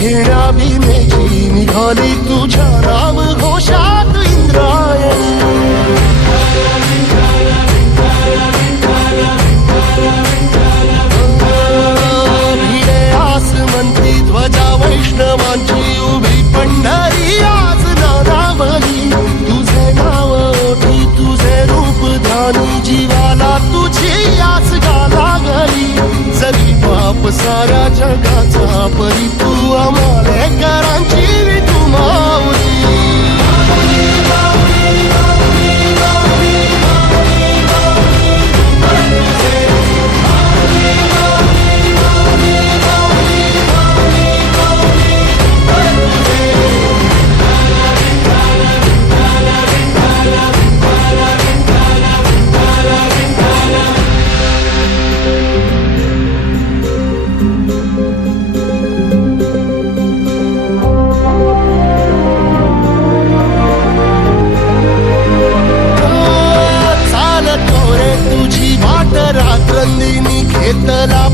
घेण्या भीमेची निघाली तुझ्या नाम घोषात इंद्रायणी. भिडे आसमंती ध्वजा वैष्णवांची उभी पंढरी आज नानावली. तुझे नाव ओठी तुझे रूप ध्यानी जीवाला तुझी आस गा लागली. जगी बाप साऱ्या जगाचा परी तू आमालेकरांची विठू माऊली. रात्रंदिनी घेतला